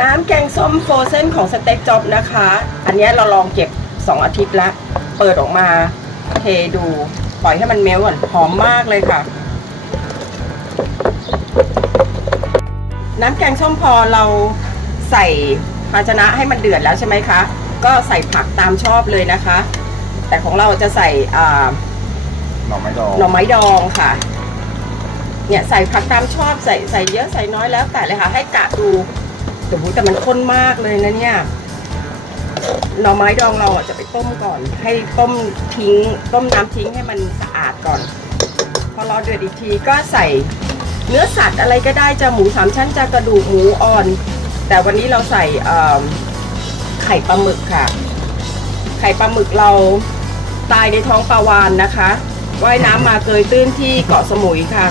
น้ำแกงส้มโฟรเซนของสเต็กจ็อบนะคะ อันเนี้ยเราลองเก็บ 2 อาทิตย์ละเปิดออกมาเทดู ปล่อยให้มันเมลก่อนหอมมากเลยค่ะ น้ำแกงส้มพอเราใส่ภาชนะให้มันเดือดแล้วใช่ไหมคะ ก็ใส่ผักตามชอบเลยนะคะ แต่ของเราจะใส่อ่าหน่อไม้ดองหน่อไม้ดองค่ะเนี่ยใส่ผักตามชอบใส่ใส่เยอะใส่น้อยแล้วแต่เลยค่ะ ให้กะดู แต่หูแต่มันข้นมากเลยนะเนี่ยหน่อไม้ดองเราอะจะไปต้มก่อน ให้ต้มทิ้ง ต้มน้ำทิ้งให้มันสะอาดก่อน พอรอเดือดอีกทีก็ใส่เนื้อสัตว์อะไรก็ได้จะหมูสามชั้นจะกระดูกหมูอ่อน แต่วันนี้เราใส่ไข่ปลาหมึกค่ะ ไข่ปลาหมึกเราตายในท้องปลาวานนะคะว่ายน้ำมาเกยตื้นที่เกาะสมุยค่ะ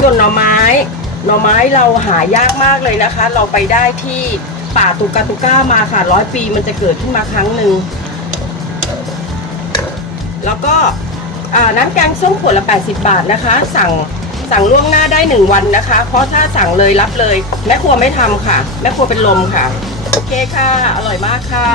ส่วนหน่อไม้ หน่อไม้เราหายากมากเลยนะคะ เราไปได้ที่ป่าตุกาตุก้ามาค่ะร้อยปีมันจะเกิดขึ้นมาครั้งหนึ่งแล้วก็น้ำแกงส้มขวดละ 80 บาทนะคะ สั่งสั่งล่วงหน้าได้ 1 วันนะคะ เพราะถ้าสั่งเลยรับเลย แม่ครัวไม่ทำค่ะ แม่ครัวเป็นลมค่ะ โอเคค่ะ อร่อยมากค่ะ